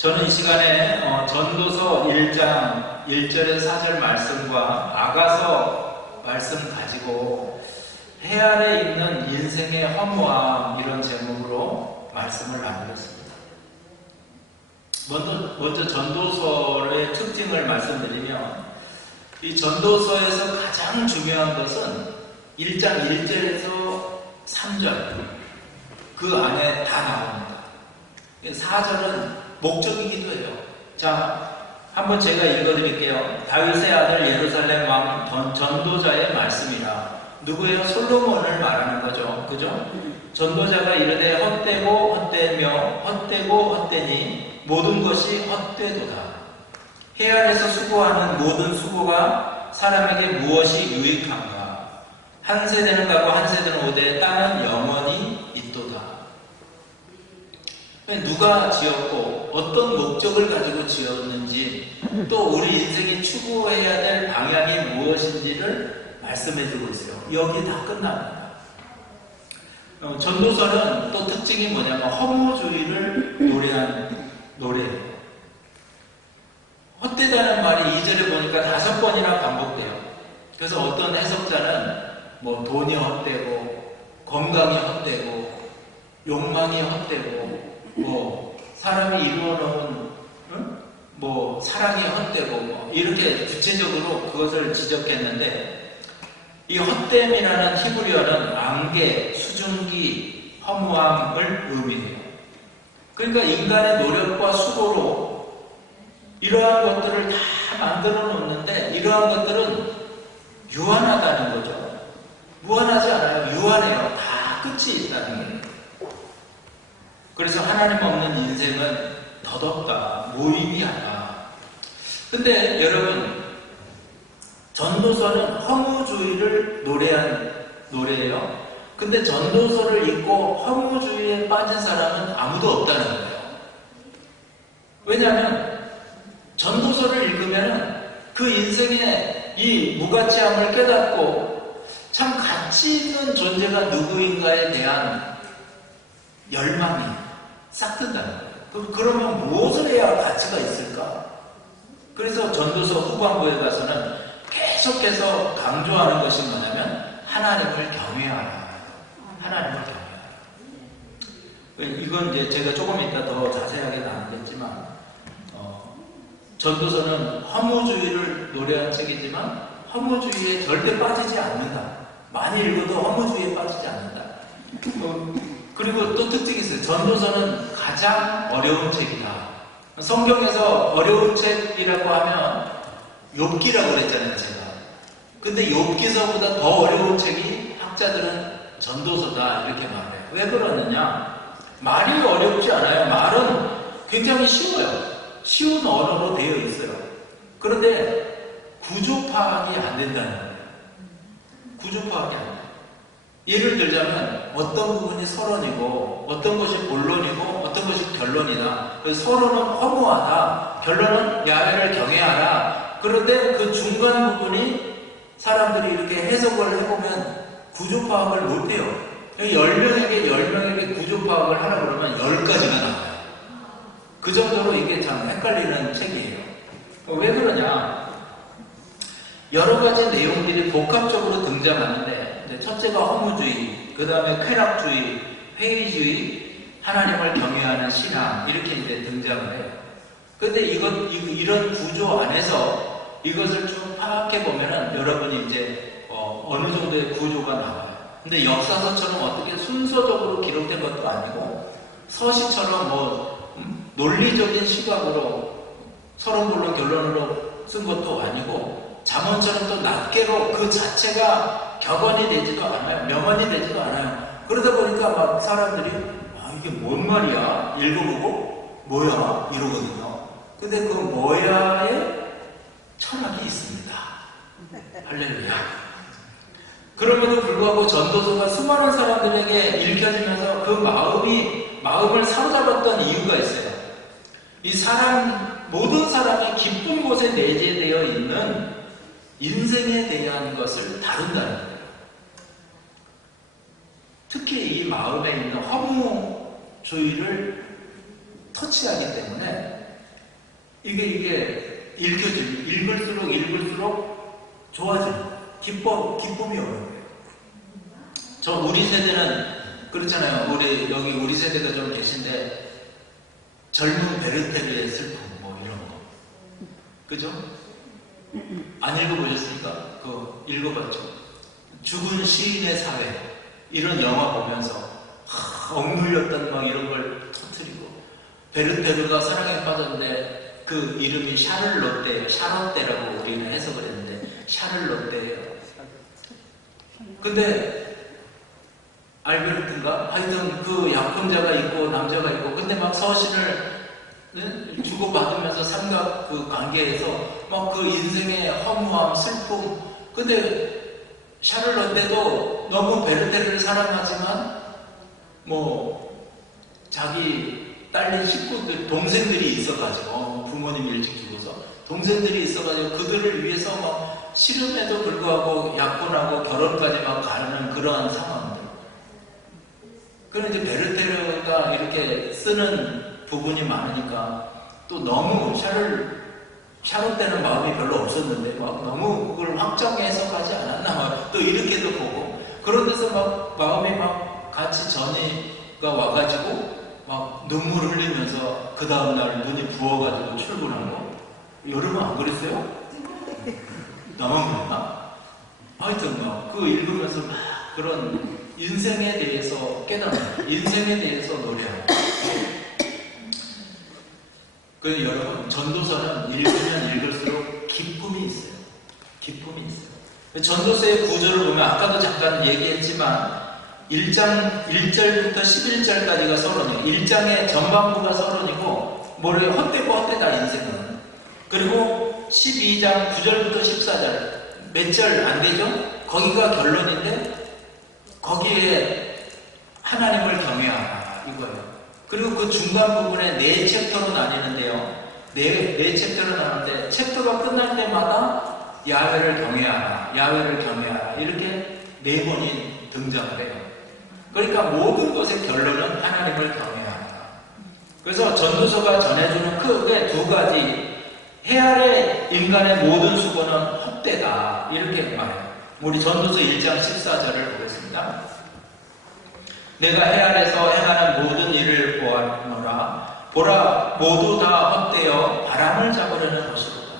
저는 이 시간에 전도서 1장 1절에서 4절 말씀과 아가서 말씀 가지고 해 아래 있는 인생의 허무함 이런 제목으로 말씀을 나누겠습니다. 먼저 전도서의 특징을 말씀드리면 이 전도서에서 가장 중요한 것은 1장 1절에서 3절 그 안에 다 나옵니다. 4절은 목적이기도 해요. 자, 한번 제가 읽어드릴게요. 다윗의 아들 예루살렘 왕 전도자의 말씀이라. 누구예요? 솔로몬을 말하는 거죠. 그죠? 전도자가 이르되 헛되고 헛되며 헛되고 헛되니 모든 것이 헛되도다. 해 아래서 수고하는 모든 수고가 사람에게 무엇이 유익한가? 한 세대는 가고 한 세대는 오되 땅은 영원히 있도다. 누가 지었고 어떤 목적을 가지고 지었는지 또 우리 인생이 추구해야 될 방향이 무엇인지를 말씀해주고 있어요. 여기 다 끝납니다. 전도서는 또 특징이 뭐냐면 허무주의를 노래하는 노래예요. 헛되다는 말이 2절에 보니까 5번이나 반복돼요. 그래서 어떤 해석자는 뭐 돈이 헛되고 건강이 헛되고 욕망이 헛되고 뭐 사람이 이루어놓은 뭐 사랑이 헛되고 뭐 이렇게 구체적으로 그것을 지적했는데 이 헛됨이라는 히브리어는 안개, 수증기, 허무함을 의미해요. 그러니까 인간의 노력과 수고로 이러한 것들을 다 만들어 놓는데 이러한 것들은 유한하다는 거죠. 무한하지 않아요. 유한해요. 다 끝이 있다는 거예요. 그래서 하나님 없는 인생은 덧없다, 무의미하다. 근데 여러분, 전도서는 허무주의를 노래한 노래예요. 근데 전도서를 읽고 허무주의에 빠진 사람은 아무도 없다는 거예요. 왜냐하면 전도서를 읽으면 그 인생의 이 무가치함을 깨닫고 참 가치 있는 존재가 누구인가에 대한 열망이 싹 든다는 거예요. 그러면 무엇을 해야 가치가 있을까? 그래서 전도서 후반부에 가서는 계속해서 강조하는 것이 뭐냐면 하나님을 경외하라. 하나님을 경외하라. 이건 이제 제가 조금 이따 더 자세하게 나누겠지만 전도서는 허무주의를 노래한 책이지만 허무주의에 절대 빠지지 않는다. 많이 읽어도 허무주의에 빠지지 않는다. 그리고 또 특징이 있어요. 전도서는 가장 어려운 책이다. 성경에서 어려운 책이라고 하면 욥기라고 그랬잖아요, 제가. 근데 욥기서보다 더 어려운 책이 학자들은 전도서다 이렇게 말해요. 왜 그러느냐? 말이 어렵지 않아요. 말은 굉장히 쉬워요. 쉬운 언어로 되어 있어요. 그런데 구조 파악이 안 된다는 거예요. 구조 파악이 안 돼요. 예를 들자면 어떤 부분이 서론이고 어떤 것이 본론이고 어떤 것이 결론이다. 그래서 서론은 허무하다. 결론은 야훼를 경외하라. 그런데 그 중간 부분이 사람들이 이렇게 해석을 해보면 구조 파악을 못해요. 10명에게 구조 파악을 하라 그러면 10가지가 나와요. 그 정도로 이게 참 헷갈리는 책이에요. 왜 그러냐? 여러 가지 내용들이 복합적으로 등장하는데 첫째가 허무주의, 그 다음에 쾌락주의, 회의주의, 하나님을 경외하는 신앙 이렇게 이제 등장을 해요. 근데 이런 구조 안에서 이것을 쭉 파악해 보면은 여러분이 이제 어느 정도의 구조가 나와요. 근데 역사서처럼 어떻게 순서적으로 기록된 것도 아니고 서시처럼 뭐 논리적인 시각으로 서론본론 결론으로 쓴 것도 아니고 잠언처럼 또 낱개로 그 자체가 격언이 되지도 않아요. 명언이 되지도 않아요. 그러다 보니까 막 사람들이 이게 뭔 말이야? 읽어보고 뭐야? 이러거든요. 근데 그 뭐야에 철학이 있습니다. 할렐루야. 그럼에도 불구하고 전도서가 수많은 사람들에게 읽혀지면서 그 마음을 사로잡았던 이유가 있어요. 이 모든 사람이 기쁜 곳에 내재되어 있는 인생에 대한 것을 다룬다는 거예요. 특히 이 마음에 있는 허무주의를 터치하기 때문에 이게 읽을수록 좋아지는 기쁨이 오는 거예요. 우리 세대는 그렇잖아요. 우리 세대가 좀 계신데 젊은 베르테르의 슬픔 뭐 이런 거, 그죠? 안 읽어보셨습니까? 읽어봤죠? 죽은 시인의 사회 이런 영화 보면서 억눌렸던 막 이런 걸 터뜨리고, 베르테르가 사랑에 빠졌는데 그 이름이 샤를롯테예요. 샤롯테라고 우리는 해석을 했는데 샤를롯테예요. 근데 알베르트인가? 하여튼 그 약혼자가 있고 남자가 있고, 근데 막 서신을 주고받으면서 삼각 그 관계에서 막 그 인생의 허무함, 슬픔. 근데 샤를롯테도 너무 베르테르를 사랑하지만 뭐 자기 딸린 식구들, 동생들이 있어가지고, 부모님 일찍 죽어서 동생들이 있어가지고 그들을 위해서 막 싫음에도 불구하고 약혼하고 결혼까지 막 가는 그러한 상황들. 그런데 이제 베르테르가 이렇게 쓰는 부분이 많으니까 또 너무 샤롯테는 마음이 별로 없었는데 막 너무 그걸 확정해 해석하지 않았나 또 이렇게도 보고, 그런 데서 막 마음이 막 같이 전이가 와가지고 막 눈물 흘리면서 그 다음날 눈이 부어가지고 출근한 거. 여러분 안 그랬어요? 나만 그랬나? 하여튼 막 그 읽으면서 막 그런 인생에 대해서 깨달아요. 인생에 대해서 노래하고. 그래서 여러분, 전도서는 읽으면 읽을수록 기쁨이 있어요. 기쁨이 있어요. 전도서의 구조를 보면 아까도 잠깐 얘기했지만 1장 1절부터 11절까지가 서론이에요. 1장의 전반부가 서론이고 뭐래요? 헛되고 헛되다 인생은. 그리고 12장 9절부터 14절 몇 절 안 되죠? 거기가 결론인데 거기에 하나님을 경외하라 이거예요. 그리고 그 중간 부분에 4챕터로 나뉘는데요. 네 챕터로 나누는데 챕터가 끝날 때마다 야훼를 경외하라, 야훼를 경외하라 이렇게 4번이 등장을 해요. 그러니까 모든 것의 결론은 하나님을 경외하라. 그래서 전도서가 전해주는 크게 2가지. 해 아래 인간의 모든 수고는 헛되다 이렇게 말해요. 우리 전도서 1장 14절을 보겠습니다. 내가 해 아래서 행하는 모든 일을 보았노라. 보라, 모두 다 헛되어 바람을 잡으려는 것이로다.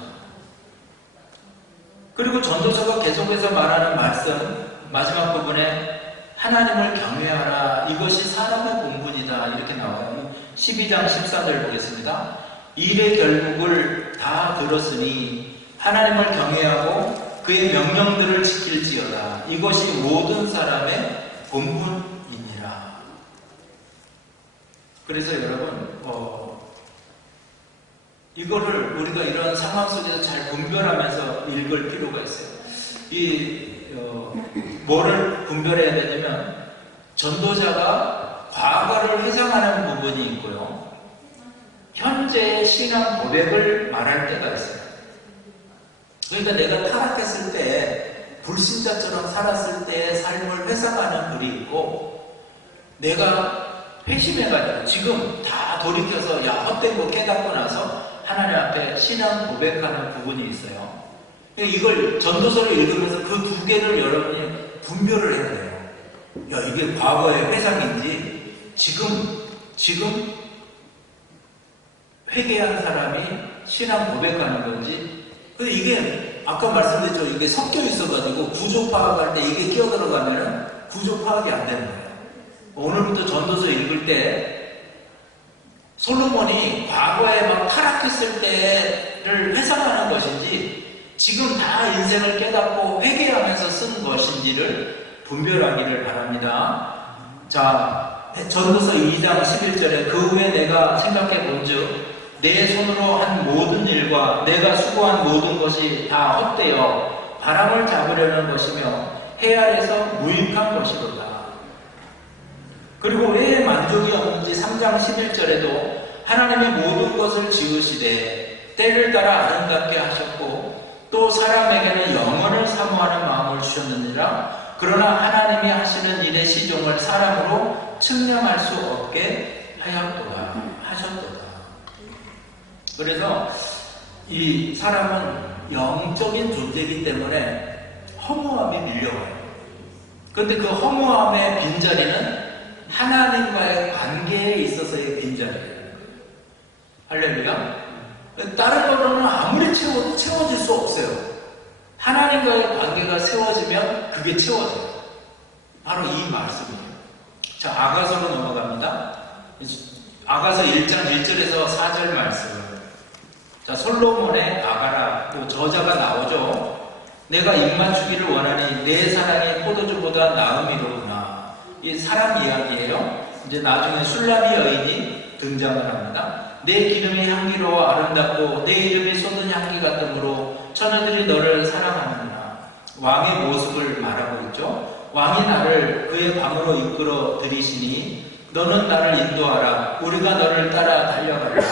그리고 전도서가 계속해서 말하는 말씀 마지막 부분에 하나님을 경외하라, 이것이 사람의 본분이다 이렇게 나와요. 12장 14절 보겠습니다. 일의 결국을 다 들었으니 하나님을 경외하고 그의 명령들을 지킬지어다. 이것이 모든 사람의 본분이니라. 그래서 여러분 이거를 우리가 이런 상황 속에서 잘 분별하면서 읽을 필요가 있어요. 뭐를 분별해야 되냐면 전도자가 과거를 회상하는 부분이 있고요. 현재의 신앙 고백을 말할 때가 있어요. 그러니까 내가 타락했을 때 불신자처럼 살았을 때의 삶을 회상하는 글이 있고, 내가 회심해가지고 지금 다 돌이켜서 헛된 거 깨닫고 나서 하나님 앞에 신앙 고백하는 부분이 있어요. 이걸 전도서를 읽으면서 그 2개를 여러분이 분별을 해야 돼요. 야, 이게 과거의 회상인지 지금 회개한 사람이 신앙 고백하는 건지. 근데 이게 아까 말씀드렸죠. 이게 섞여 있어가지고 구조 파악할 때 이게 끼어들어가면 구조 파악이 안 되는 거예요. 오늘부터 전도서 읽을 때 솔로몬이 과거에 막 타락했을 때를 회상하는 것인지 지금 다 인생을 깨닫고 회개하면서 쓴 것인지를 분별하기를 바랍니다. 자, 전도서 2장 11절에 그 후에 내가 생각해 본즉 내 손으로 한 모든 일과 내가 수고한 모든 것이 다 헛되어 바람을 잡으려는 것이며 해 아래서 무익한 것이로다. 그리고 왜 만족이 없는지 3장 11절에도 하나님이 모든 것을 지으시되 때를 따라 아름답게 하셨고 또 사람에게는 영원을 사모하는 마음을 주셨느니라. 그러나 하나님이 하시는 일의 시종을 사람으로 측량할 수 없게 하셨도다. 그래서 이 사람은 영적인 존재이기 때문에 허무함이 밀려와요. 그런데 그 허무함의 빈자리는 하나님과의 관계에 있어서의 빈자리예요. 할렐루야. 다른 거로는 아무리 채워도 채워질 수 없어요. 하나님과의 관계가 세워지면 그게 채워져요. 바로 이 말씀이에요. 자, 아가서로 넘어갑니다. 아가서 1장 1절에서 4절 말씀. 자, 솔로몬의 아가라, 뭐 저자가 나오죠. 내가 입맞추기를 원하니 내 사랑이 포도주보다 나음이로구나. 이 사랑 이야기예요. 이제 나중에 술라미 여인이 등장을 합니다. 내 기름이 향기로워 아름답고 내 이름이 쏟은 향기 같으므로 처녀들이 너를 사랑하는구나. 왕의 모습을 말하고 있죠. 왕이 나를 그의 방으로 이끌어 들이시니 너는 나를 인도하라. 우리가 너를 따라 달려가라.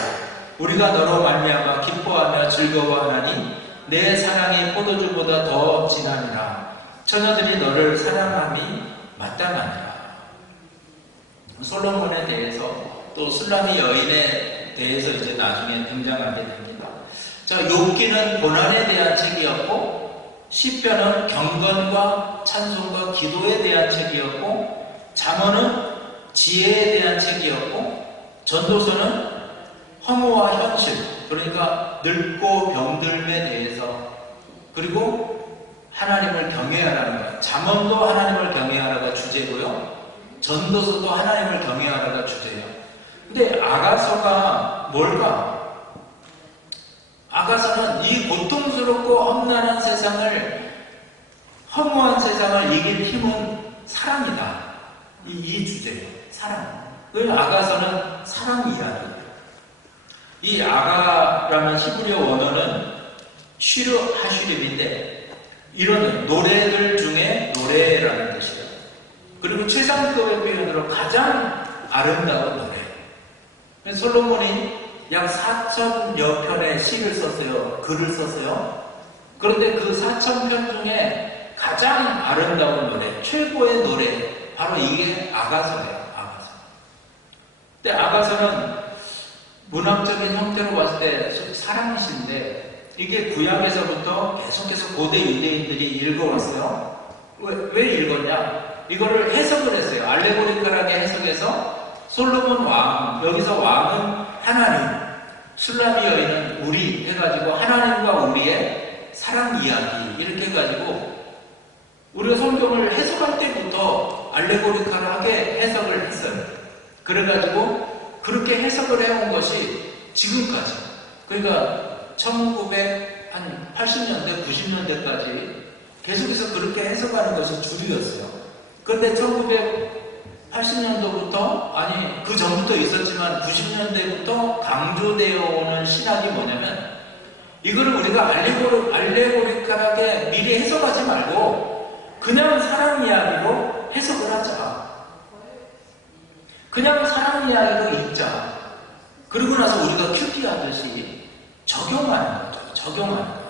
우리가 너로 말미암아 기뻐하며 즐거워하나니 내 사랑이 포도주보다 더 진하니라. 처녀들이 너를 사랑함이 마땅하니라. 솔로몬에 대해서 또 술라미 여인에 대해서 이제 나중에 등장하게 됩니다. 자, 욥기는 고난에 대한 책이었고, 시편은 경건과 찬송과 기도에 대한 책이었고, 잠언은 지혜에 대한 책이었고, 전도서는 허무와 현실, 그러니까 늙고 병들음에 대해서, 그리고 하나님을 경외하라는 것. 잠언도 하나님을 경외하라가 주제고요. 전도서도 하나님을 경외하라가 주제예요. 근데 아가서가 뭘까? 아가서는 이 고통스럽고 험난한 세상을, 허무한 세상을 이길 힘은 사랑이다. 이 주제예요. 사랑. 그 아가서는 사랑 이야기예요. 이 아가라는 히브리어 원어는 쉬르 하슈림인데, 이런 노래들 중에 노래라는 뜻이에요. 그리고 최상급의 표현으로 가장 아름다운 노래. 솔로몬이 약 4,000여 편의 시를 썼어요. 글을 썼어요. 그런데 그 4,000편 중에 가장 아름다운 노래, 최고의 노래, 바로 이게 아가서예요. 아가서. 근데 아가서는 문학적인 형태로 봤을 때 사랑시인데, 이게 구약에서부터 계속해서 고대 유대인들이 읽어왔어요. 왜 읽었냐? 이거를 해석을 했어요. 알레고리컬하게 해석해서 솔로몬 왕, 여기서 왕은 하나님, 술라미 여인은 우리 해가지고 하나님과 우리의 사랑 이야기 이렇게 해가지고 우리가 성경을 해석할 때부터 알레고리컬하게 해석을 했어요. 그래가지고 그렇게 해석을 해온 것이 지금까지, 그러니까 1980년대, 90년대까지 계속해서 그렇게 해석하는 것이 주류였어요. 그런데 1980년도부터, 아니 그 전부터 있었지만 90년대부터 강조되어 오는 신학이 뭐냐면, 이거를 우리가 알레고리컬하게 미리 해석하지 말고 그냥 사랑 이야기로 해석을 하자. 그냥 사랑 이야기로 읽자. 그리고 나서 우리가 큐티 하듯이 적용하는 거죠. 적용하는 거예요.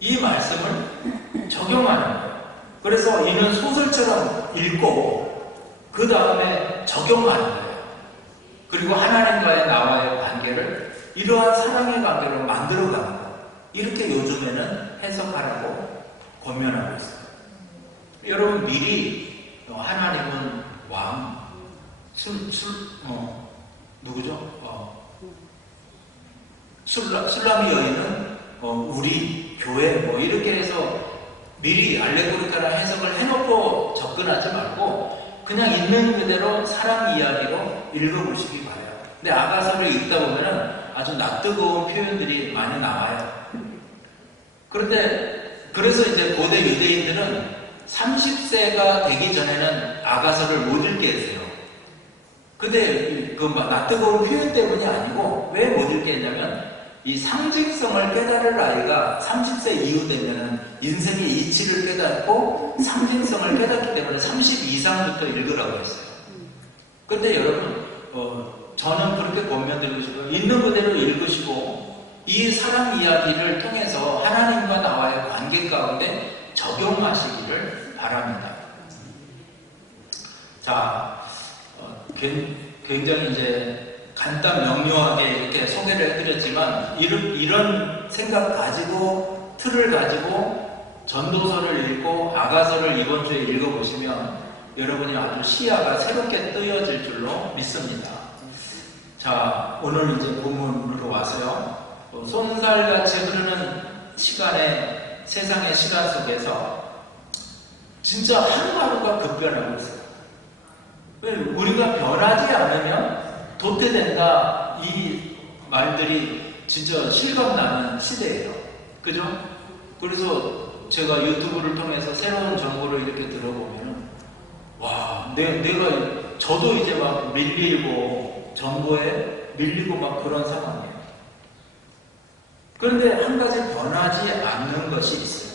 이 말씀을 적용하는 거예요. 그래서 이는 소설처럼 읽고 그 다음에 적용하는 거예요. 그리고 하나님과의 나와의 관계를 이러한 사랑의 관계로 만들어가는 거예요. 이렇게 요즘에는 해석하라고 권면하고 있어요. 여러분 미리 하나님은 왕, 누구죠? 술라미 여인은 우리 교회 뭐 이렇게 해서 미리 알레고리컬한 해석을 해놓고 접근하지 말고 그냥 있는 그대로 사랑 이야기로 읽어보시기 바라요. 근데 아가서를 읽다 보면은 아주 낯뜨거운 표현들이 많이 나와요. 그런데 그래서 이제 고대 유대인들은 30세가 되기 전에는 아가서를 못 읽게 했어요. 근데 그 낯뜨거운 표현 때문이 아니고 왜 못 읽게 했냐면, 이 상징성을 깨달을 나이가 30세 이후 되면은 인생의 이치를 깨닫고 상징성을 깨닫기 때문에 30 이상부터 읽으라고 했어요. 근데 여러분, 저는 그렇게 권면드리고 싶어요. 있는 그대로 읽으시고 이 사랑 이야기를 통해서 하나님과 나와의 관계 가운데 적용하시기를 바랍니다. 자, 굉장히 이제 간단 명료하게 이렇게 소개를 해드렸지만 얘기했지만 이런 생각 가지고 틀을 가지고 전도서를 읽고 아가서를 이번 주에 읽어보시면 여러분이 아주 시야가 새롭게 뜨여질 줄로 믿습니다. 자, 오늘 이제 본문으로 와서요. 손살같이 흐르는 시간에 세상의 시간 속에서 진짜 하루하루가 급변하고 있어요. 우리가 변하지 않으면 도태된다, 이 말들이 진짜 실감나는 시대예요. 그죠? 그래서 제가 유튜브를 통해서 새로운 정보를 이렇게 들어보면 와, 내가 저도 이제 막 밀리고 정보에 밀리고 막 그런 상황이에요. 그런데 한 가지 변하지 않는 것이 있어요.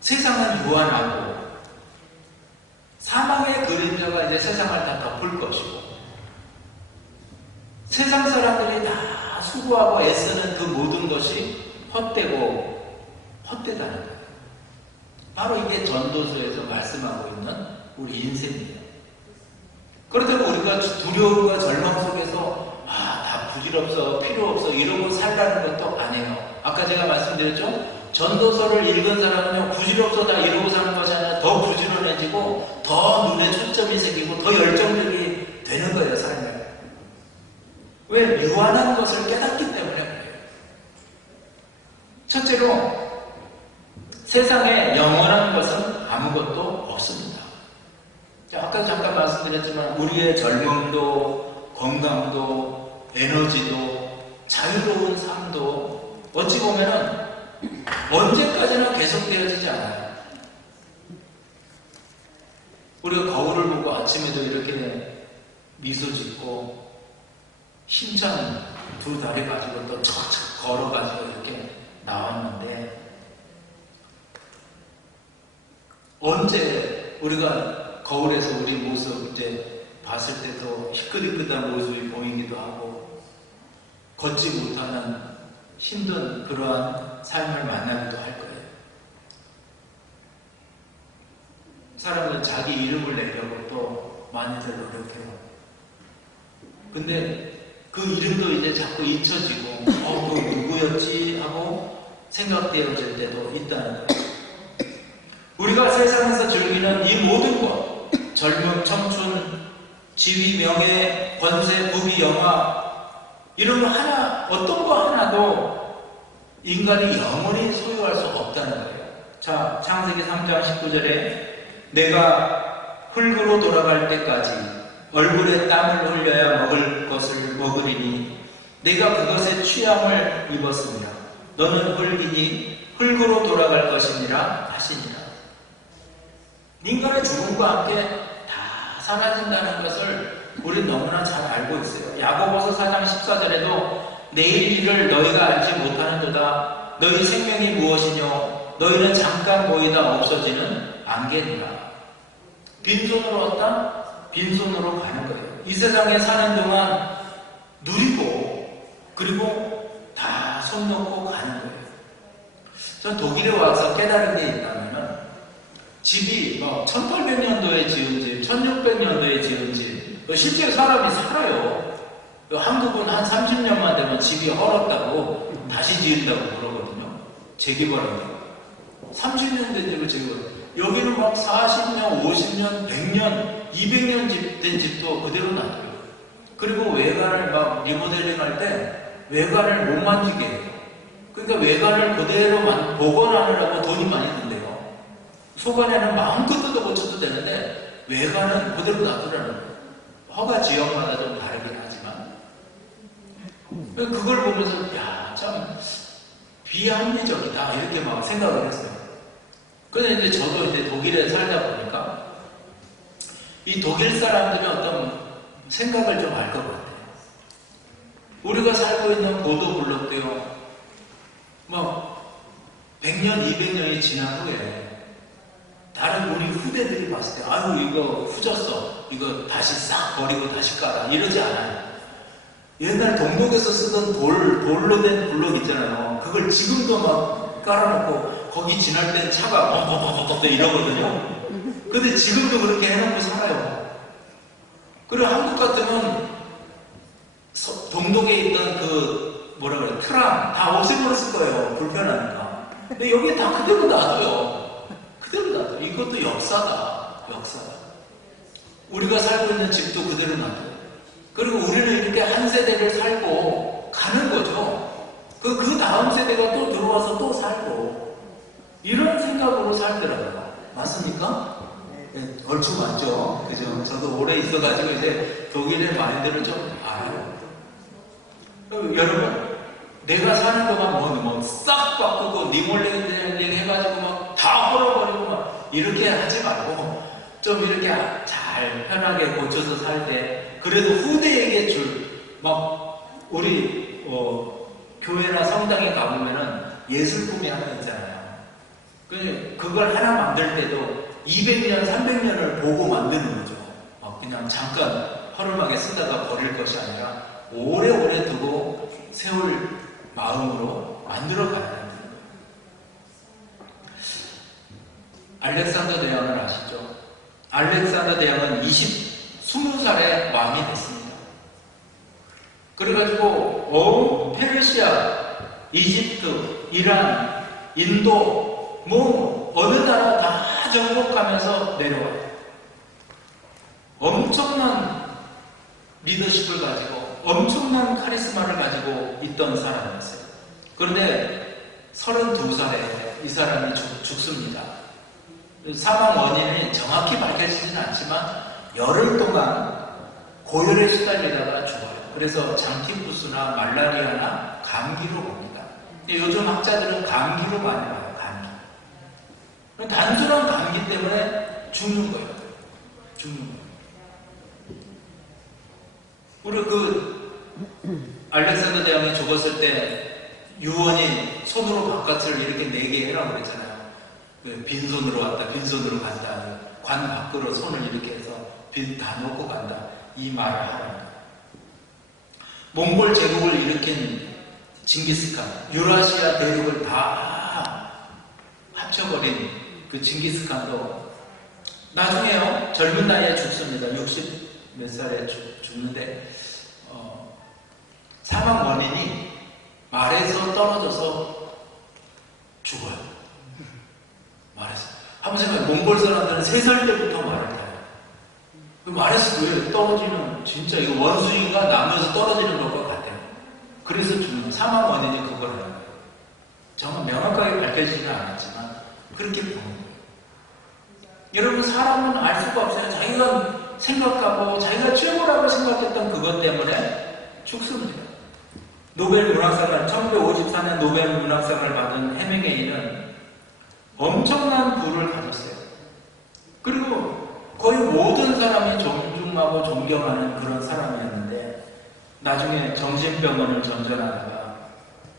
세상은 유한하고 사망의 그림자가 이제 세상을 다 덮을 것이고 세상 사람들이 다 수고하고 애쓰는 그 모든 것이 헛되고 헛되다는 거예요. 바로 이게 전도서에서 말씀하고 있는 우리 인생이에요. 그렇다고 우리가 두려움과 절망 속에서 다 부질없어, 필요 없어 이러고 살라는 것도 아니에요. 아까 제가 말씀드렸죠? 전도서를 읽은 사람은요, 부질없어 다 이러고 사는 것이 아니라 더 부지런해지고 더 눈에 초점이 생기고 더 열정적이 되는 거예요, 삶에. 왜? 유한한 것을 깨닫기 때문에 그래요. 첫째로 세상에 영원한 것은 아무것도 없습니다. 아까 잠깐 말씀드렸지만 우리의 젊음도 건강도 에너지도 자유로운 삶도 어찌 보면은 언제까지나 계속되어지지 않아요. 우리가 거울을 보고 아침에도 이렇게 미소 짓고 힘찬 두 다리 가지고 또 척척 걸어가지고 이렇게 나왔는데 언제 우리가 거울에서 우리 모습 이제 봤을 때도 희끗희끗한 모습이 보이기도 하고 걷지 못하는 힘든 그러한 삶을 만나기도 할 거예요. 사람은 자기 이름을 내려고 또 많이들 노력해요. 근데 그 이름도 이제 자꾸 잊혀지고 그 누구였지 하고 생각되어질 때도 있다는 거예요. 우리가 세상에서 즐기는 이 모든 것, 젊음, 청춘, 지위, 명예, 권세, 부귀, 영화 이런 거 하나, 어떤 거 하나도 인간이 영원히 소유할 수 없다는 거예요. 자, 창세기 3장 19절에 내가 흙으로 돌아갈 때까지 얼굴에 땀을 흘려야 먹을 것을 먹으리니 내가 그것에 취함을 입었으며 너는 흙이니 흙으로 돌아갈 것이니라 하시니라. 인간의 죽음과 함께 다 사라진다는 것을 우리 너무나 잘 알고 있어요. 야고보서 4장 14절에도 내일 일을 너희가 알지 못하는도다. 너희 생명이 무엇이뇨? 너희는 잠깐 보이다 없어지는 안개니라. 빈손으로 왔다? 빈손으로 가는 거예요. 이 세상에 사는 동안 누리고 그리고 다 손 놓고 가는 거예요. 전 독일에 와서 깨달은 게 있다면은 집이 1800년도에 지은 집, 1600년도에 지은 집, 실제 사람이 살아요. 한국은 한 30년만 되면 집이 헐었다고 다시 지은다고 그러거든요. 재개발한다고. 30년 된 집을 지금 여기는 막 40년, 50년, 100년, 200년 된 집도 그대로 놔둬요. 그리고 외관을 막 리모델링 할 때 외관을 못 만지게 해요. 그러니까 외관을 그대로 복원하느라고 돈이 많이 든대요. 속안에는 마음껏 뜯어 고쳐도 되는데 외관은 그대로 놔두라는 거예요. 허가 지역마다 좀 다르긴 하지만 그걸 보면서 야, 참 비합리적이다 이렇게 막 생각을 했어요. 그런데 이제 저도 이제 독일에 살다 보니까 이 독일 사람들의 어떤 생각을 좀 알 것 같아요. 우리가 살고 있는 보도블록도요, 막 100년, 200년이 지난 후에 다른 우리 후대들이 봤을 때 아유 이거 후졌어, 이거 다시 싹 버리고 다시 깔아 이러지 않아요. 옛날 동독에서 쓰던 돌로 된 블록 있잖아요. 그걸 지금도 막 깔아놓고 거기 지날 땐 차가 벅벅벅벅 이러거든요. 근데 지금도 그렇게 해놓고 살아요. 그리고 한국 같으면 동독에 있던 그 다 없애버렸을 거예요. 불편하니까. 근데 여기 다 그대로 놔둬요. 그대로 놔둬요. 이것도 역사다. 역사다. 우리가 살고 있는 집도 그대로 놔둬요. 그리고 우리는 이렇게 한 세대를 살고 가는 거죠. 그 다음 세대가 또 들어와서 또 살고 이런 생각으로 살더라고요. 맞습니까? 네, 얼추 맞죠? 그죠? 저도 오래 있어가지고 이제 독일의 마인드를 좀 알아요. 여러분, 내가 사는 것만 싹 바꾸고 니몰랭 해가지고 막 다 헐어버리고 막 이렇게 하지 말고 좀 이렇게 잘 편하게 고쳐서 살 때 그래도 후대에게 막 우리 교회나 성당에 가보면은 예술품이 하나 있잖아요. 그걸 하나 만들 때도 200년, 300년을 보고 만드는 거죠. 그냥 잠깐 허름하게 쓰다가 버릴 것이 아니라 오래오래 두고 세울 마음으로 만들어 가야 됩니다. 알렉산더 대왕을 아시죠? 알렉산더 대왕은 20살에 왕이 됐습니다. 그래가지고 페르시아, 이집트, 이란, 인도 어느 나라 다 정복하면서 내려와요. 엄청난 리더십을 가지고 엄청난 카리스마를 가지고 있던 사람이었어요. 그런데 32살에 이 사람이 죽습니다. 사망 원인이 정확히 밝혀지지는 않지만 열흘 동안 고열에 시달리다가 죽어요. 그래서 장티푸스나 말라리아나 감기로 봅니다. 요즘 학자들은 감기로 많이 봐요. 감기. 단순한 감기 때문에 죽는 거예요. 죽는 거예요. 우리 알렉산더 대왕이 죽었을 때 유언이 손으로 바깥을 이렇게 4개 해라고 그랬잖아요. 빈손으로 왔다, 빈손으로 간다. 관 밖으로 손을 이렇게 해서 빈 다 놓고 간다. 이 말을 하는 몽골 제국을 일으킨 징기스칸, 유라시아 대륙을 다 합쳐버린 그 징기스칸도 나중에요, 젊은 나이에 죽습니다. 60 몇 살에 죽는데, 사망 원인이 말에서 떨어져서 죽어요. 말에서. 한번 생각해요. 몽골 사람들은 3살 때부터 말을 타요. 말에서 왜 떨어지는, 진짜 이거 원숭이가 나무에서 떨어지는 것과 같아요. 그래서 죽는, 사망 원인이 그거라는 거예요. 정말 명확하게 밝혀지지는 않았지만, 그렇게 보는 거예요. 여러분, 사람은 알 수가 없어요. 자기가 생각하고, 자기가 최고라고 생각했던 그것 때문에 죽습니다. 노벨 문학상을, 1954년 노벨 문학상을 받은 헤밍웨이는 엄청난 부를 가졌어요. 그리고 거의 모든 사람이 존중하고 존경하는 그런 사람이었는데 나중에 정신병원을 전전하다가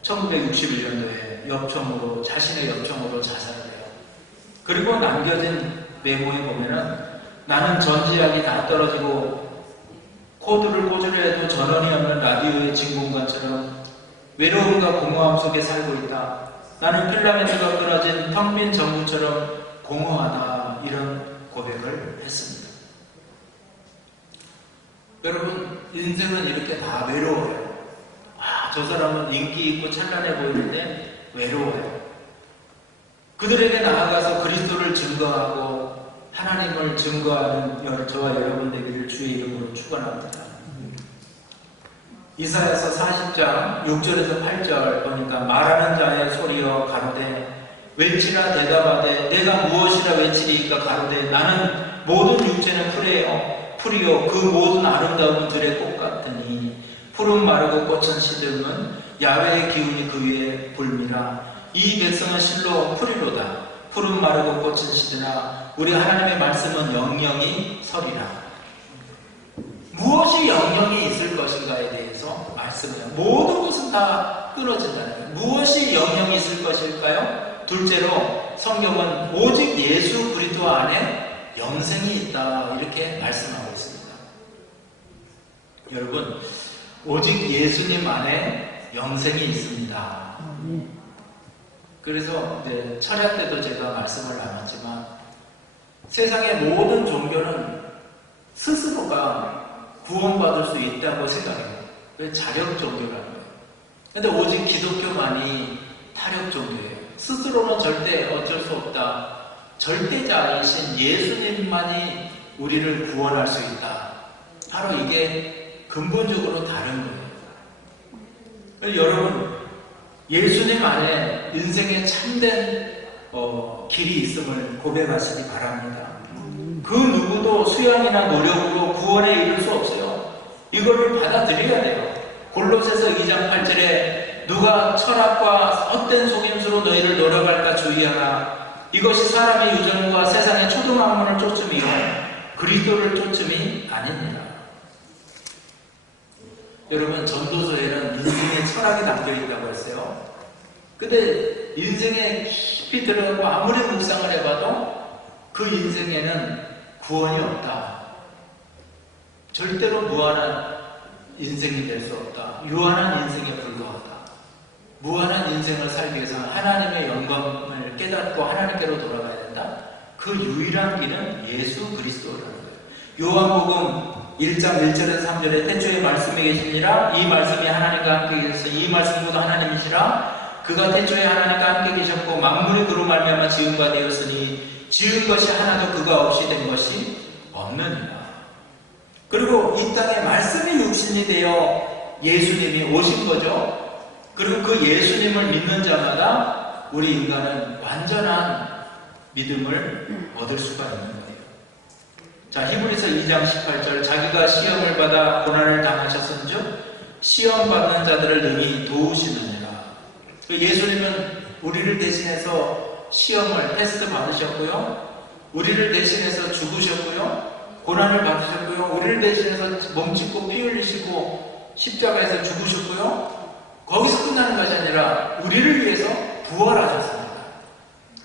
1961년도에 엽총으로, 자신의 엽총으로 자살해요. 그리고 남겨진 메모에 보면은 나는 전지약이 다 떨어지고 코드를 꽂으려 해도 전원이 없는 라디오의 진공관처럼 외로움과 공허함 속에 살고 있다. 나는 필라멘트가 끊어진 텅 빈 전구처럼 공허하다. 이런 고백을 했습니다. 여러분, 인생은 이렇게 다 외로워요. 저 사람은 인기 있고 찬란해 보이는데 외로워요. 그들에게 나아가서 그리스도를 증거하고 하나님을 증거하는 저와 여러분 되기를 주의 이름으로 축원합니다. 이사야서 40장 6절에서 8절 보니까 말하는 자의 소리여 가로되 외치라 대답하되 내가 무엇이라 외치리이까 가로되 나는 모든 육체는 풀이요 그 모든 아름다움은 들의 꽃 같으니 푸른 마르고 꽃은 시들면 야외의 기운이 그 위에 불미라. 이 백성은 실로 풀이로다. 푸른 마르고 꽃은 시드나 우리 하나님의 말씀은 영영이 서리라. 무엇이 영영이 있을 것인가에 대해서 말씀해요. 모든 것은 다 끊어진다는 거예요. 무엇이 영영이 있을 것일까요? 둘째로 성경은 오직 예수 그리스도 안에 영생이 있다 이렇게 말씀하고 있습니다. 여러분, 오직 예수님 안에 영생이 있습니다. 그래서 철야 때도 제가 말씀을 나눴지만 세상의 모든 종교는 스스로가 구원받을 수 있다고 생각해요. 그래서 자력 종교라는 거예요. 근데 오직 기독교만이 타력 종교예요. 스스로는 절대 어쩔 수 없다. 절대자이신 예수님만이 우리를 구원할 수 있다. 바로 이게 근본적으로 다른 거예요. 여러분, 예수님 안에 인생의 참된 길이 있음을 고백하시기 바랍니다. 그 누구도 수양이나 노력으로 구원에 이를 수 없어요. 이거를 받아들여야 돼요. 골로새서 2장 8절에 누가 철학과 헛된 속임수로 너희를 노력할까 주의하라. 이것이 사람의 유전과 세상의 초등학문을 쫓음이요 그리스도를 쫓음이 아닙니다. 여러분, 전도서에는 인생의 철학이 담겨있다고 했어요. 근데 인생에 깊이 들어가고 아무리 묵상을 해봐도 그 인생에는 구원이 없다. 절대로 무한한 인생이 될 수 없다. 유한한 인생에 불과하다. 무한한 인생을 살기 위해서 하나님의 영광을 깨닫고 하나님께로 돌아가야 된다. 그 유일한 길은 예수 그리스도라는 거예요. 요한복음 1장 1절에서 3절에 태초에 말씀이 계시니라. 이 말씀이 하나님과 함께 계셔서 이 말씀도 하나님이시라. 그가 태초에 하나님과 함께 계셨고 만물이 그로 말미암아 지은 바 되었으니 지은 것이 하나도 그가 없이 된 것이 없느니라. 그리고 이 땅에 말씀이 육신이 되어 예수님이 오신 거죠. 그리고 그 예수님을 믿는 자마다 우리 인간은 완전한 믿음을 얻을 수가 있는 거예요. 자, 히브리서 2장 18절 자기가 시험을 받아 고난을 당하셨은즉 시험 받는 자들을 능히 도우시느니라. 예수님은 우리를 대신해서 시험을 테스트 받으셨고요. 우리를 대신해서 죽으셨고요. 고난을 받으셨고요. 우리를 대신해서 몸짓고 피 흘리시고 십자가에서 죽으셨고요. 거기서 끝나는 것이 아니라 우리를 위해서 부활하셨습니다.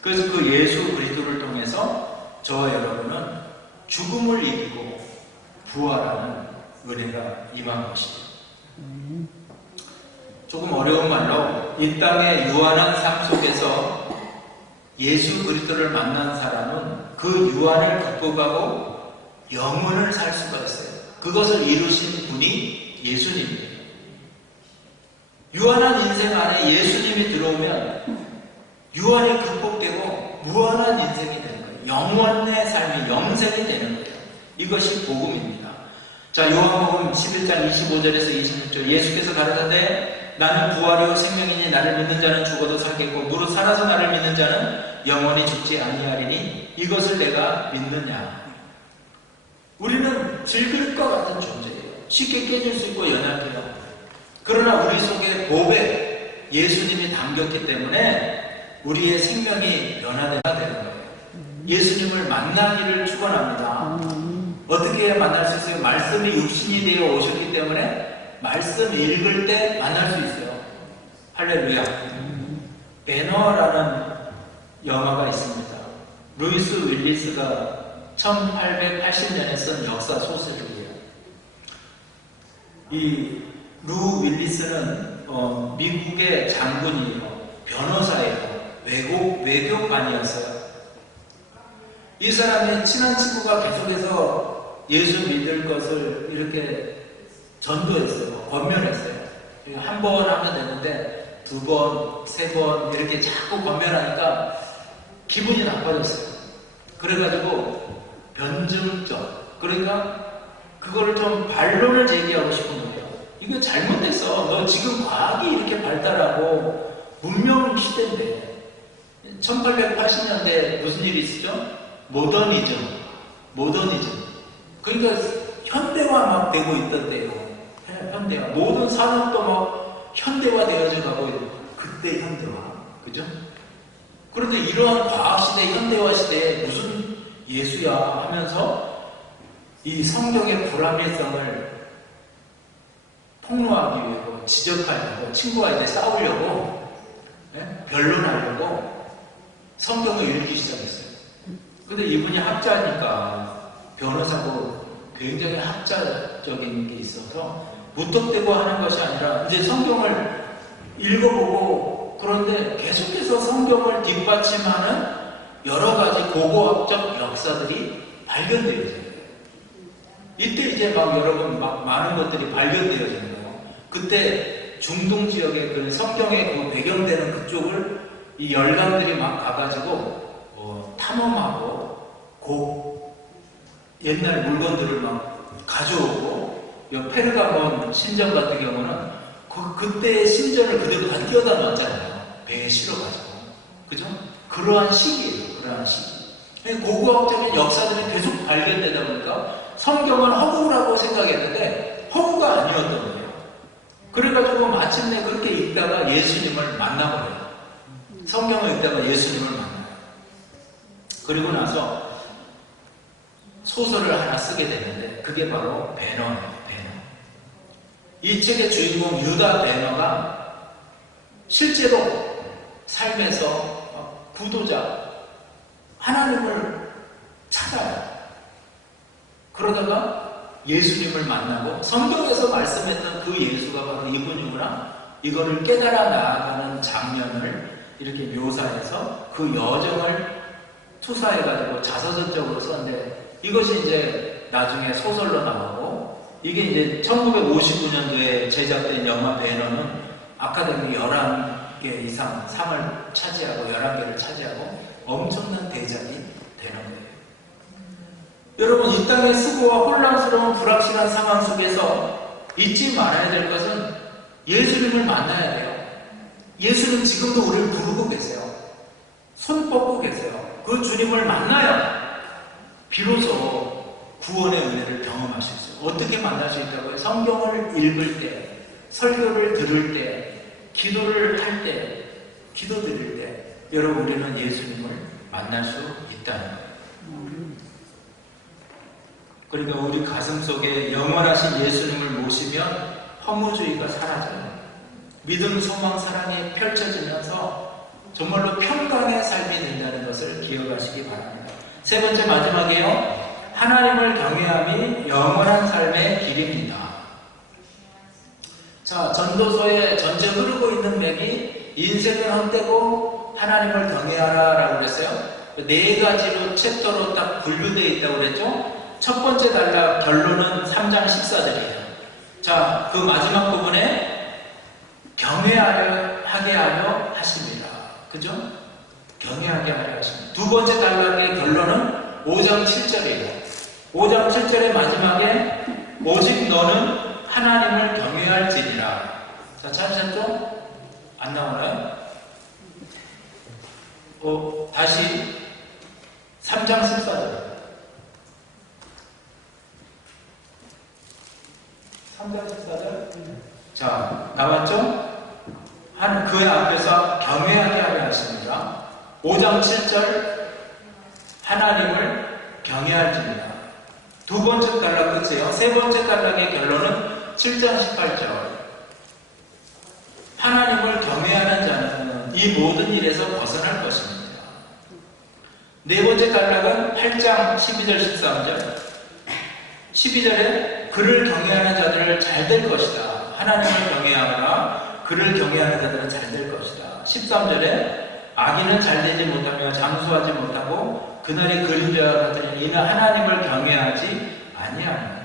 그래서 그 예수 그리스도를 통해서 저와 여러분은 죽음을 이기고 부활하는 은혜가 임한 것이죠. 조금 어려운 말로 이 땅의 유한한 삶 속에서 예수 그리스도를 만난 사람은 그 유한을 극복하고 영원을 살 수가 있어요. 그것을 이루신 분이 예수님이에요. 유한한 인생 안에 예수님이 들어오면 유한이 극복되고 무한한 인생이 되는 거예요. 영원의 삶이 영생이 되는 거예요. 이것이 복음입니다. 자, 요한복음 11장 25절에서 26절 예수께서 가르치되 나는 부활이요 생명이니 나를 믿는 자는 죽어도 살겠고 무릇 살아서 나를 믿는 자는 영원히 죽지 아니하리니 이것을 내가 믿느냐. 우리는 질그릇과 같은 존재예요. 쉽게 깨질 수 있고 연약해요. 그러나 우리 속에 복에 예수님이 담겼기 때문에 우리의 생명이 변화되는 거예요. 예수님을 만나기를 축원합니다. 어떻게 만날 수 있어요? 말씀이 육신이 되어 오셨기 때문에 말씀 읽을 때 만날 수 있어요. 할렐루야. 배너라는 영화가 있습니다. 루이스 윌리스가 1880년에 쓴 역사 소설이에요. 이 루 윌리스는 미국의 장군이에요. 변호사예요. 외교관이었어요. 이 사람의 친한 친구가 계속해서 예수 믿을 것을 이렇게 전도했어요. 권면했어요. 한 번 하면 되는데 두 번, 세 번 이렇게 자꾸 권면하니까 기분이 나빠졌어요. 그래가지고 변증적, 그러니까 그거를 좀 반론을 제기하고 싶은 거예요. 이거 잘못됐어. 너 지금 과학이 이렇게 발달하고 문명 시대인데 1880년대 무슨 일이 있었죠? 모더니즘. 그러니까 현대화 막 되고 있던 때예요. 현대화. 모든 산업도 막 현대화 되어져 가고 있는 그때 현대화. 그죠? 그런데 이러한 과학시대, 현대화 시대에 무슨 예수야 하면서 이 성경의 불합리성을 폭로하기 위해서 지적하려고 친구와 이제 싸우려고 변론하려고 성경을 읽기 시작했어요. 근데 이분이 학자니까 변호사고 굉장히 학자적인 게 있어서 무턱대고 하는 것이 아니라 이제 성경을 읽어보고 그런데 계속해서 성경을 뒷받침하는 여러 가지 고고학적 역사들이 발견되어져요. 이때 이제 막 여러분 막 많은 것들이 발견되어지는 거예요. 그때 중동 지역의 그 성경의 그 배경되는 그쪽을 이 열강들이 막 가가지고 탐험하고 옛날 물건들을 막 가져오고, 페르가몬 신전 같은 경우는 그때의 신전을 그대로 다 띄어다 놨잖아요. 배에 실어가지고. 그죠? 그러한 시기예요. 그러한 시기. 고고학적인 역사들이 계속 발견되다 보니까 성경은 허구라고 생각했는데 허구가 아니었던 거예요. 그래가지고 마침내 그렇게 읽다가 예수님을 만나버려요. 성경을 읽다가 예수님을 만나요. 그리고 나서 소설을 하나 쓰게 되는데 그게 바로 배너예요. 배너. 이 책의 주인공 유다 배너가 실제로 삶에서 구도자 하나님을 찾아요. 그러다가 예수님을 만나고 성경에서 말씀했던 그 예수가 바로 이분이구나, 이거를 깨달아 나아가는 장면을 이렇게 묘사해서 그 여정을 투사해가지고 자서전적으로 썼는데, 이것이 이제 나중에 소설로 나오고, 이게 이제 1959년도에 제작된 영화 배너는 아카데미 11개 이상 상을 차지하고 11개를 차지하고 엄청난 대작이 되는 거예요. 여러분, 이 땅의 수고와 혼란스러운 불확실한 상황 속에서 잊지 말아야 될 것은 예수님을 만나야 돼요. 예수는 지금도 우리를 부르고 계세요. 손 뻗고 계세요. 그 주님을 만나야 비로소 구원의 은혜를 경험하실 수 있어요. 어떻게 만날 수 있다고요? 성경을 읽을 때, 설교를 들을 때, 기도를 할 때, 기도 드릴 때, 여러분, 우리는 예수님을 만날 수 있다는 거예요. 그러니까 우리 가슴 속에 영원하신 예수님을 모시면 허무주의가 사라져요. 믿음, 소망, 사랑이 펼쳐지면서 정말로 평강의 삶이 된다는 것을 기억하시기 바랍니다. 세 번째, 마지막이에요. 하나님을 경외함이 영원한 삶의 길입니다. 자, 전도서에 전체 흐르고 있는 맥이 인생은 헛되고 하나님을 경외하라 라고 그랬어요. 네 가지로 챕터로 딱 분류되어 있다고 그랬죠. 첫 번째 단락 결론은 3장 14절이에요. 자, 그 마지막 부분에 경외하게 하려 하십니다. 그죠? 경외하게 하려 하십니다. 두 번째 단락의 결론은 5장 7절이에요. 5장 7절의 마지막에 오직 너는 하나님을 경외할지니라. 자, 찾으셨죠? 안 나오나요? 다시 3장 14절. 3장 14절. 자, 나왔죠? 그 앞에서 경외하게 하려 하십니다. 5장 7절 하나님을 경외할지니라. 두 번째 단락 끝이에요. 세 번째 단락의 결론은 7장 18절. 하나님을 경외하는 자는 이 모든 일에서 벗어날 것입니다. 네 번째 단락은 8장 12절 13절. 12절에 그를 경외하는 자들은 잘 될 것이다. 하나님을 경외하거나 그를 경외하는 자들은 잘 될 것이다. 13절에 악인은 잘 되지 못하며 장수하지 못하고 그날이 그림자와 같으니 이는 하나님을 경외하지 아니하니라.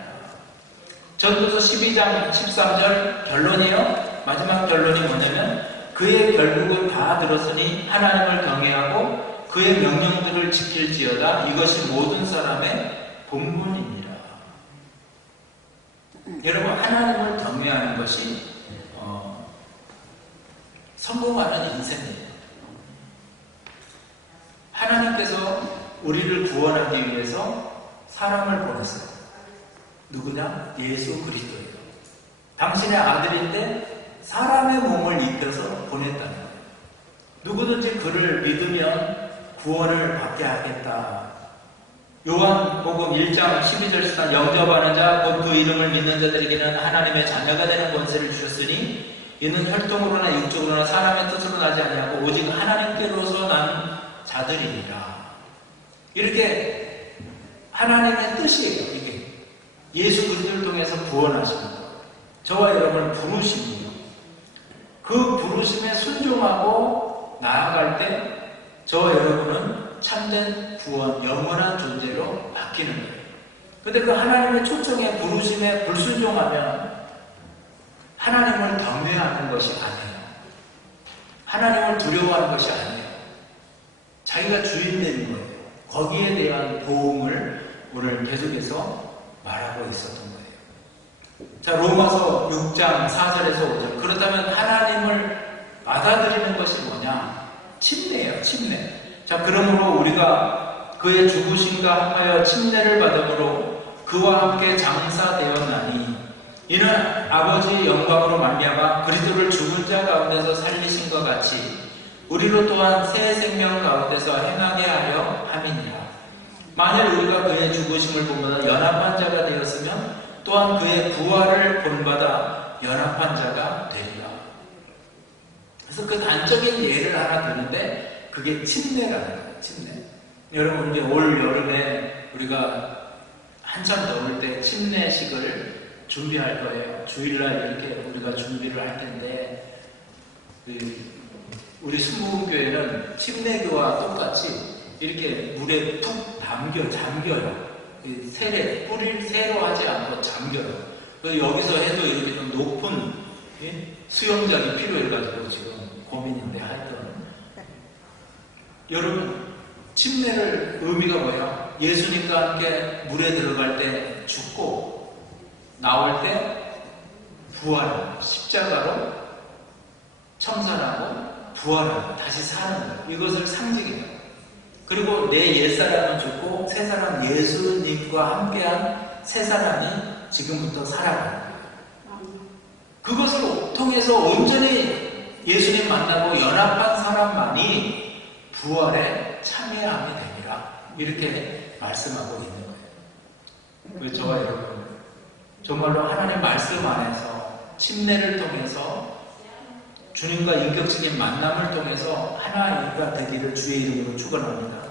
전도서 12장 13절 결론이요. 마지막 결론이 뭐냐면 그의 결국은 다 들었으니 하나님을 경외하고 그의 명령들을 지킬지어다. 이것이 모든 사람의 본분이니라. 여러분, 하나님을 경외하는 것이 성공하는 인생이에요. 하나님께서 우리를 구원하기 위해서 사람을 보냈어요. 누구냐? 예수 그리스도예요. 당신의 아들인데 사람의 몸을 입혀서 보냈다는 거예요. 누구든지 그를 믿으면 구원을 받게 하겠다. 요한복음 1장 12절 13 영접하는 자 곧 그 이름을 믿는 자들에게는 하나님의 자녀가 되는 권세를 주셨으니 이는 혈통으로나 육적으로나 사람의 뜻으로 나지 아니하고 오직 하나님께로서 난 자들이니라. 이렇게 하나님의 뜻이에요. 이게 예수 그리스도를 통해서 구원하십니다. 저와 여러분을 부르십니다. 그 부르심에 순종하고 나아갈 때 저와 여러분은 참된 구원, 영원한 존재로 바뀌는 거예요. 그런데 그 하나님의 초청에 부르심에 불순종하면 하나님을 경외하는 것이 아니에요. 하나님을 두려워하는 것이 아니에요. 자기가 주인 되는 거예요. 거기에 대한 도움을 오늘 계속해서 말하고 있었던 거예요. 자, 로마서 6장 4절에서 5절. 그렇다면 하나님을 받아들이는 것이 뭐냐? 침례예요, 침례. 자, 그러므로 우리가 그의 죽으심과 합하여 침례를 받음으로 그와 함께 장사되었나니 이는 아버지의 영광으로 말미암아 그리스도를 죽은 자 가운데서 살리신 것 같이 우리로 또한 새 생명 가운데서 행하게 하려 함이니라. 만일 우리가 그의 죽으심을 본받아 연합한 자가 되었으면 또한 그의 부활을 본받아 연합한 자가 되리라. 그래서 그 단적인 예를 하나 드는데 그게 침례라는 거예요. 침례. 여러분 이제 올 여름에 우리가 한참 더울 때 침례식을 준비할 거예요. 주일날 이렇게 우리가 준비를 할 텐데 우리 순복음교회는 침례교와 똑같이 이렇게 물에 푹 잠겨요. 세례, 뿌리를 새로 하지 않고 잠겨요. 여기서 해도 이렇게 좀 높은 수영장이 필요해가지고 지금 고민인데 하여튼 여러분 침례를 의미가 뭐예요? 예수님과 함께 물에 들어갈 때 죽고 나올 때 부활, 십자가로 청산하고 부활하고 다시 사는 거예요. 이것을 상징해요. 그리고 내 옛사람은 죽고 새 사람 예수님과 함께한 새 사람이 지금부터 살아가는 거예요. 그것을 통해서 온전히 예수님 만나고 연합한 사람만이 부활에 참여함이 되니라. 이렇게 말씀하고 있는 거예요. 저와 여러분 정말로 하나님 말씀 안에서 침례를 통해서 주님과 인격적인 만남을 통해서 하나가 되기를 주의 이름으로 축원합니다.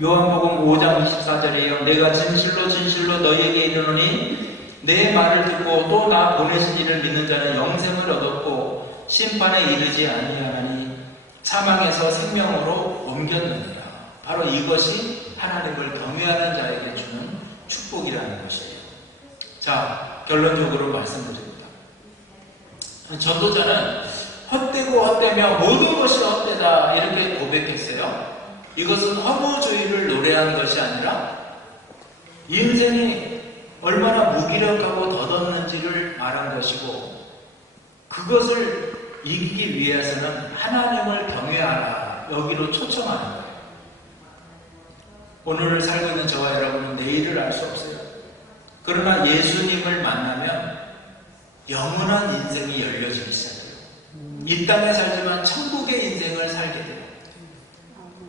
요한복음 5장 24절이에요. 내가 진실로 진실로 너희에게 이르노니 내 말을 듣고 또 나 보내신 이를 믿는 자는 영생을 얻었고 심판에 이르지 아니하나니 사망에서 생명으로 옮겼느니라. 바로 이것이 하나님을 경외하는 자에게 주는 축복이라는 것이에요. 자, 결론적으로 말씀드립니다. 전도자는 헛되고 헛되며 모든 것이 헛되다 이렇게 고백했어요. 이것은 허무주의를 노래한 것이 아니라 인생이 얼마나 무기력하고 덧없는지를 말한 것이고 그것을 이기기 위해서는 하나님을 경외하라 여기로 초청하는 거예요. 오늘을 살고 있는 저와 여러분은 내일을 알 수 없어요. 그러나 예수님을 만나면 영원한 인생이 열려지기 시작해요. 이 땅에 살지만 천국의 인생을 살게 돼요.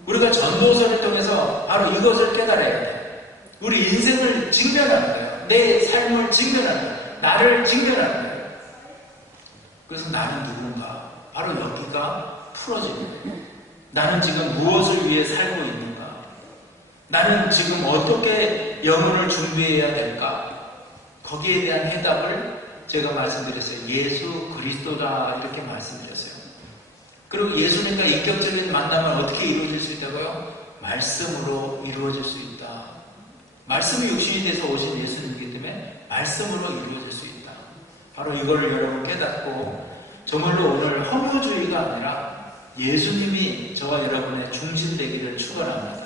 우리가 전도서를 통해서 바로 이것을 깨달아야 돼요. 우리 인생을 직면하는 거예요. 내 삶을 직면하는 거예요. 나를 직면하는 거예요. 그래서 나는 누군가? 바로 여기가 풀어지는 거예요. 나는 지금 무엇을 위해 살고 있는가? 나는 지금 어떻게 영혼을 준비해야 될까? 거기에 대한 해답을 제가 말씀드렸어요. 예수 그리스도다 이렇게 말씀드렸어요. 그리고 예수님과 인격적인 만남은 어떻게 이루어질 수 있다고요? 말씀으로 이루어질 수 있다. 말씀이 육신이 돼서 오신 예수님이기 때문에 말씀으로 이루어질 수 있다. 바로 이거를 여러분 깨닫고 정말로 오늘 허무주의가 아니라 예수님이 저와 여러분의 중심 되기를 축원합니다.